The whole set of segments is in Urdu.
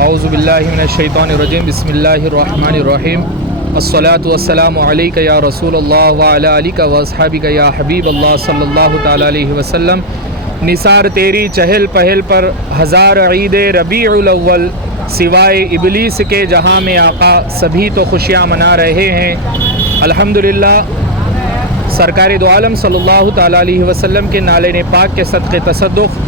اعوذ باللہ من الشیطان الرجیم بسم اللہ الرحمن الرحیم الصلاۃ والسلام علیک یا رسول اللہ وعلی آلک واصحابک یا حبیب اللہ صلی اللہ تعالی علیہ وسلم۔ نثار تیری چہل پہل پر ہزار عید ربیع الاول، سوائے ابلیس کے جہاں میں آقا سبھی تو خوشیاں منا رہے ہیں۔ الحمدللہ سرکار دو عالم صلی اللہ تعالی علیہ وسلم کے نالین پاک کے صدقے تصدق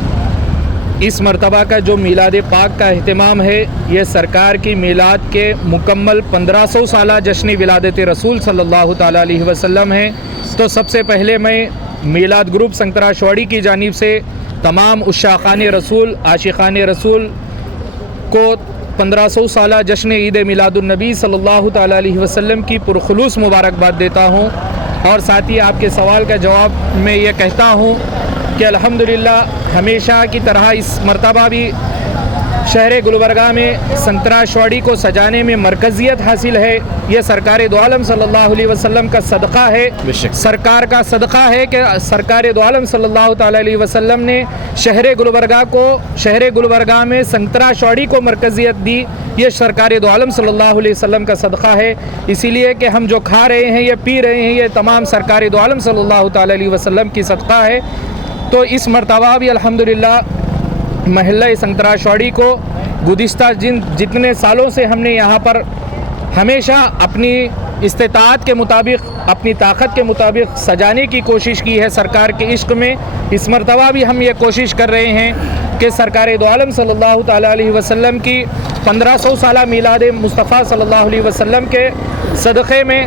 اس مرتبہ کا جو میلاد پاک کا اہتمام ہے، یہ سرکار کی میلاد کے مکمل 1500 سالہ جشن ولادت رسول صلی اللہ تعالی علیہ وسلم ہے۔ تو سب سے پہلے میں میلاد گروپ سنگترا شواڑی کی جانب سے تمام عشاقان رسول، عاشقان رسول کو 1500 سالہ جشن عید میلاد النبی صلی اللہ تعالی علیہ وسلم کی پرخلوص مبارکباد دیتا ہوں، اور ساتھ ہی آپ کے سوال کا جواب میں یہ کہتا ہوں کہ الحمدللہ ہمیشہ کی طرح اس مرتبہ بھی شہر گلبرگہ میں سنگترا شواڑی کو سجانے میں مرکزیت حاصل ہے۔ یہ سرکار دو عالم صلی اللہ علیہ وسلم کا صدقہ ہے، سرکار کا صدقہ ہے کہ سرکار دو عالم صلی اللہ تعالی علیہ وسلم نے شہر گلبرگہ میں سنگترا شواڑی کو مرکزیت دی۔ یہ سرکار دو عالم صلی اللہ علیہ وسلم کا صدقہ ہے، اسی لیے کہ ہم جو کھا رہے ہیں، یہ پی رہے ہیں، یہ تمام سرکار دو عالم صلی اللہ تعالی علیہ وسلم کی صدقہ ہے۔ تو اس مرتبہ بھی الحمدللہ محلہ سنگترا شواڑی کو گزشتہ جتنے سالوں سے ہم نے یہاں پر ہمیشہ اپنی استطاعت کے مطابق، اپنی طاقت کے مطابق سجانے کی کوشش کی ہے سرکار کے عشق میں۔ اس مرتبہ بھی ہم یہ کوشش کر رہے ہیں کہ سرکار دو عالم صلی اللہ تعالی علیہ وسلم کی 1500 سالہ میلاد مصطفیٰ صلی اللہ علیہ وسلم کے صدقے میں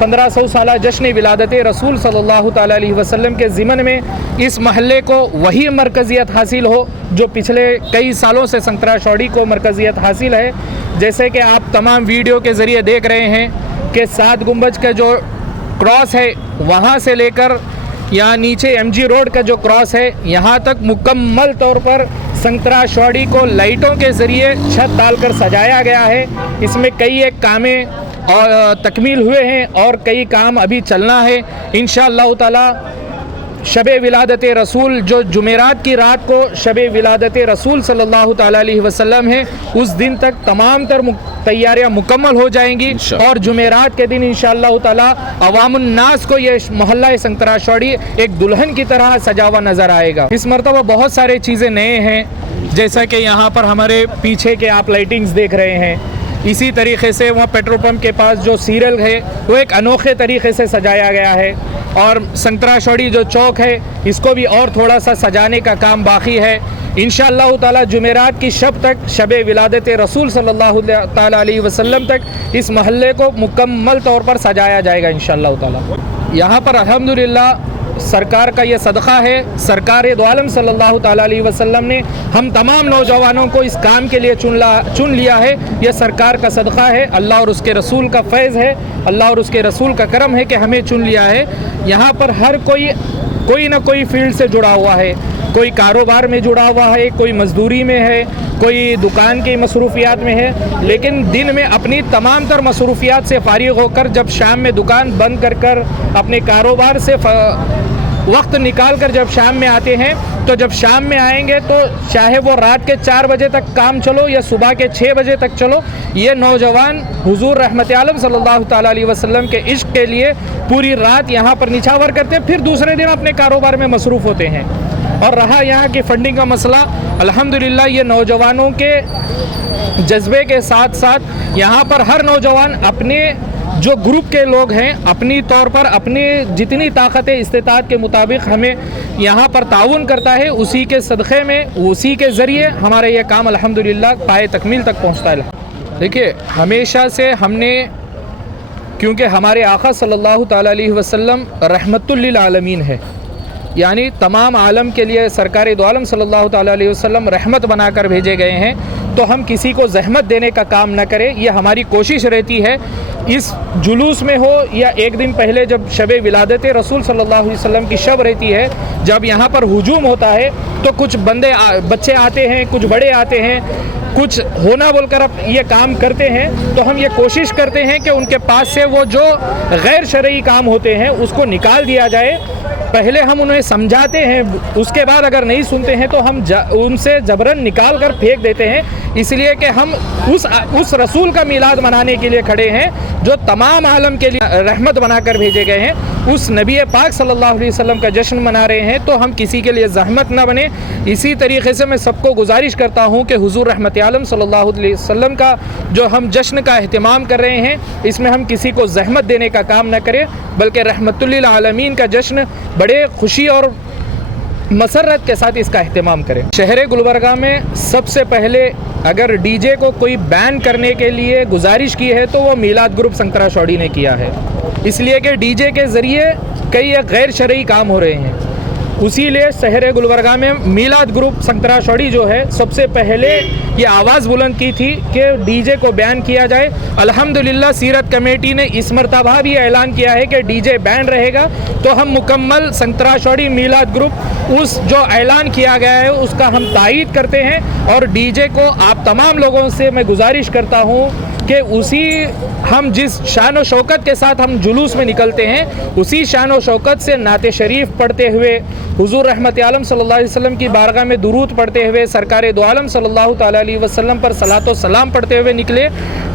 1500 سالہ جشن ولادت رسول صلی اللہ تعالی علیہ وسلم کے ضمن میں اس محلے کو وہی مرکزیت حاصل ہو جو پچھلے کئی سالوں سے سنگترا شواڑی کو مرکزیت حاصل ہے۔ جیسے کہ آپ تمام ویڈیو کے ذریعے دیکھ رہے ہیں کہ 7 گنبد کا جو کراس ہے، وہاں سے لے کر یہاں نیچے ایم جی روڈ کا جو کراس ہے، یہاں تک مکمل طور پر سنگترا شواڑی کو لائٹوں کے ذریعے چھت ڈال کر سجایا گیا ہے۔ اس میں کئی ایک کامیں اور تکمیل ہوئے ہیں اور کئی کام ابھی چلنا ہے۔ انشاءاللہ تعالی شب ولادت رسول جو جمعرات کی رات کو شب ولادت رسول صلی اللہ تعالی علیہ وسلم ہے، اس دن تک تمام تر تیاریاں مکمل ہو جائیں گی، اور جمعرات کے دن انشاءاللہ تعالی عوام الناس کو یہ محلہ سنگترا شواڑی ایک دلہن کی طرح سجا ہوا نظر آئے گا۔ اس مرتبہ بہت سارے چیزیں نئے ہیں، جیسا کہ یہاں پر ہمارے پیچھے کے آپ لائٹنگز دیکھ رہے ہیں، اسی طریقے سے وہاں پیٹرول پمپ کے پاس جو سیریل ہے وہ ایک انوکھے طریقے سے سجایا گیا ہے، اور سنگترا شواڑی جو چوک ہے اس کو بھی اور تھوڑا سا سجانے کا کام باقی ہے۔ انشاءاللہ تعالی جمعرات کی شب تک، شب ولادت رسول صلی اللہ تعالی علیہ وسلم تک اس محلے کو مکمل طور پر سجایا جائے گا انشاءاللہ تعالی۔ یہاں پر الحمدللہ سرکار کا یہ صدقہ ہے، سرکار دو عالم صلی اللہ تعالی علیہ وسلم نے ہم تمام نوجوانوں کو اس کام کے لیے چن لیا ہے۔ یہ سرکار کا صدقہ ہے، اللہ اور اس کے رسول کا فیض ہے، اللہ اور اس کے رسول کا کرم ہے کہ ہمیں چن لیا ہے۔ یہاں پر ہر کوئی نہ کوئی فیلڈ سے جڑا ہوا ہے، کوئی کاروبار میں جڑا ہوا ہے، کوئی مزدوری میں ہے، کوئی دکان کی مصروفیات میں ہے، لیکن دن میں اپنی تمام تر مصروفیات سے فارغ ہو کر جب شام میں دکان بند کر اپنے کاروبار سے وقت نکال کر جب شام میں آتے ہیں، تو جب شام میں آئیں گے تو چاہے وہ رات کے 4 بجے تک کام چلو یا صبح کے 6 بجے تک چلو، یہ نوجوان حضور رحمت عالم صلی اللہ تعالی علیہ وسلم کے عشق کے لیے پوری رات یہاں پر نچھاور کرتے ہیں، پھر دوسرے دن اپنے کاروبار میں مصروف ہوتے ہیں۔ اور رہا یہاں کی فنڈنگ کا مسئلہ، الحمدللہ یہ نوجوانوں کے جذبے کے ساتھ ساتھ یہاں پر ہر نوجوان اپنے جو گروپ کے لوگ ہیں اپنی طور پر اپنی جتنی طاقت استطاعت کے مطابق ہمیں یہاں پر تعاون کرتا ہے، اسی کے صدقے میں، اسی کے ذریعے ہمارا یہ کام الحمدللہ پائے تکمیل تک پہنچتا ہے۔ دیکھیے ہمیشہ سے ہم نے، کیونکہ ہمارے آقا صلی اللہ تعالی علیہ وسلم رحمت للعالمین ہے، یعنی تمام عالم کے لیے سرکار دو عالم صلی اللہ تعالی علیہ وسلم رحمت بنا کر بھیجے گئے ہیں، تو ہم کسی کو زحمت دینے کا کام نہ کریں، یہ ہماری کوشش رہتی ہے۔ اس جلوس میں ہو یا ایک دن پہلے جب شب ولادت رسول صلی اللہ علیہ وسلم کی شب رہتی ہے، جب یہاں پر ہجوم ہوتا ہے تو کچھ بچے آتے ہیں، کچھ بڑے آتے ہیں، کچھ ہونا بول کر اب یہ کام کرتے ہیں تو ہم یہ کوشش کرتے ہیں کہ ان کے پاس سے وہ جو غیر شرعی کام ہوتے ہیں اس کو نکال دیا جائے. پہلے ہم انہیں سمجھاتے ہیں, اس کے بعد اگر نہیں سنتے ہیں تو ہم ان سے جبرن نکال کر پھینک دیتے ہیں, اس لیے کہ ہم اس رسول کا میلاد منانے کے لیے کھڑے ہیں جو تمام عالم کے لیے رحمت بنا کر بھیجے گئے ہیں. اس نبی پاک صلی اللہ علیہ وسلم کا جشن منا رہے ہیں تو ہم کسی کے لیے زحمت نہ بنے. اسی طریقے سے میں سب کو گزارش کرتا ہوں کہ حضور رحمت عالم صلی اللہ علیہ وسلم کا جو ہم جشن کا اہتمام کر رہے ہیں اس میں ہم کسی کو زحمت دینے کا کام نہ کریں, بلکہ رحمت للعالمین کا جشن بڑے خوشی اور مسرت کے ساتھ اس کا اہتمام کریں. شہر گلبرگہ میں سب سے پہلے اگر ڈی جے کو کوئی بین کرنے کے لیے گزارش کی ہے تو وہ میلاد گروپ سنکرا شوڑی نے کیا ہے, اس لیے کہ ڈی جے کے ذریعے کئی غیر شرعی کام ہو رہے ہیں. اسی لیے شہر گلبرگہ میں میلاد گروپ سنکرا شوڑی جو ہے سب سے پہلے یہ آواز بلند کی تھی کہ ڈی جے کو بین کیا جائے. الحمدللہ سیرت کمیٹی نے اس مرتبہ بھی اعلان کیا ہے کہ ڈی جے بین رہے گا, تو ہم مکمل سنکرا شوڑی میلاد گروپ اس جو اعلان کیا گیا ہے اس کا ہم تائید کرتے ہیں. اور ڈی جے کو آپ تمام لوگوں سے میں گزارش کرتا ہوں کہ ہم جس شان و شوکت کے ساتھ ہم جلوس میں نکلتے ہیں اسی شان و شوکت سے نعت شریف پڑھتے ہوئے, حضور رحمت عالم صلی اللہ علیہ وسلم کی بارگاہ میں درود پڑھتے ہوئے, سرکار دو عالم صلی اللہ تعالیٰ علیہ وسلم پر صلاۃ و سلام پڑھتے ہوئے نکلے.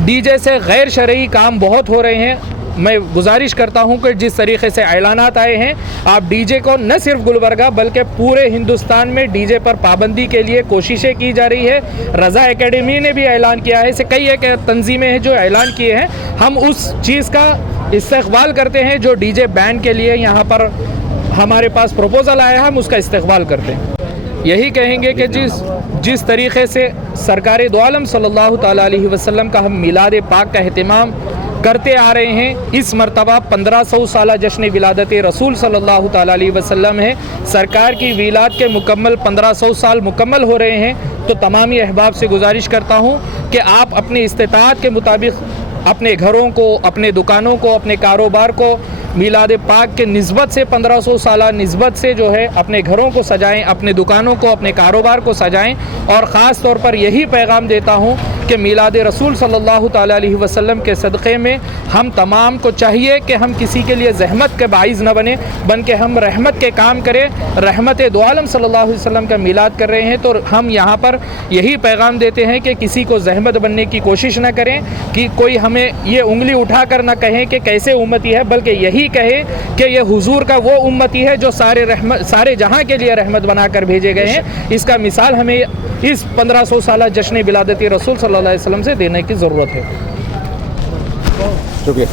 ڈی جے سے غیر شرعی کام بہت ہو رہے ہیں. میں گزارش کرتا ہوں کہ جس طریقے سے اعلانات آئے ہیں آپ ڈی جے کو نہ صرف گلبرگہ بلکہ پورے ہندوستان میں ڈی جے پر پابندی کے لیے کوششیں کی جا رہی ہے. رضا اکیڈمی نے بھی اعلان کیا ہے, ایسے کئی ایک تنظیمیں ہیں جو اعلان کیے ہیں. ہم اس چیز کا استقبال کرتے ہیں جو ڈی جے بین کے لیے یہاں پر ہمارے پاس پروپوزل آیا ہے, ہم اس کا استقبال کرتے ہیں. یہی کہیں گے کہ جس طریقے سے سرکار دو عالم صلی اللہ تعالیٰ علیہ وسلم کا ہم میلاد پاک کا اہتمام کرتے آ رہے ہیں, اس مرتبہ 1500 سالہ جشن ولادت رسول صلی اللہ تعالیٰ علیہ وسلم ہے. سرکار کی میلاد کے مکمل 1500 سال مکمل ہو رہے ہیں, تو تمامی احباب سے گزارش کرتا ہوں کہ آپ اپنی استطاعت کے مطابق اپنے گھروں کو, اپنے دکانوں کو, اپنے کاروبار کو میلاد پاک کے نسبت سے 1500 سالہ نسبت سے جو ہے اپنے گھروں کو سجائیں, اپنے دکانوں کو, اپنے کاروبار کو سجائیں. اور خاص طور پر یہی پیغام دیتا ہوں کہ میلاد رسول صلی اللہ تعالیٰ علیہ وسلم کے صدقے میں ہم تمام کو چاہیے کہ ہم کسی کے لیے زحمت کے باعث نہ بنیں, بلکہ ہم رحمت کے کام کریں. رحمت دو عالم صلی اللہ علیہ وسلم کا میلاد کر رہے ہیں تو ہم یہاں پر یہی پیغام دیتے ہیں کہ کسی کو زحمت بننے کی کوشش نہ کریں, کہ کوئی ہمیں یہ انگلی اٹھا کر نہ کہیں کہ کیسے امتی ہے, بلکہ یہی کہے کہ یہ حضور کا وہ امتی ہے جو سارے جہاں کے لیے رحمت بنا کر بھیجے گئے ہیں. اس کا مثال ہمیں اس 1500 سالہ جشن ولادت رسول صلی اللہ علیہ وسلم سے دینے کی ضرورت ہے. شکریہ.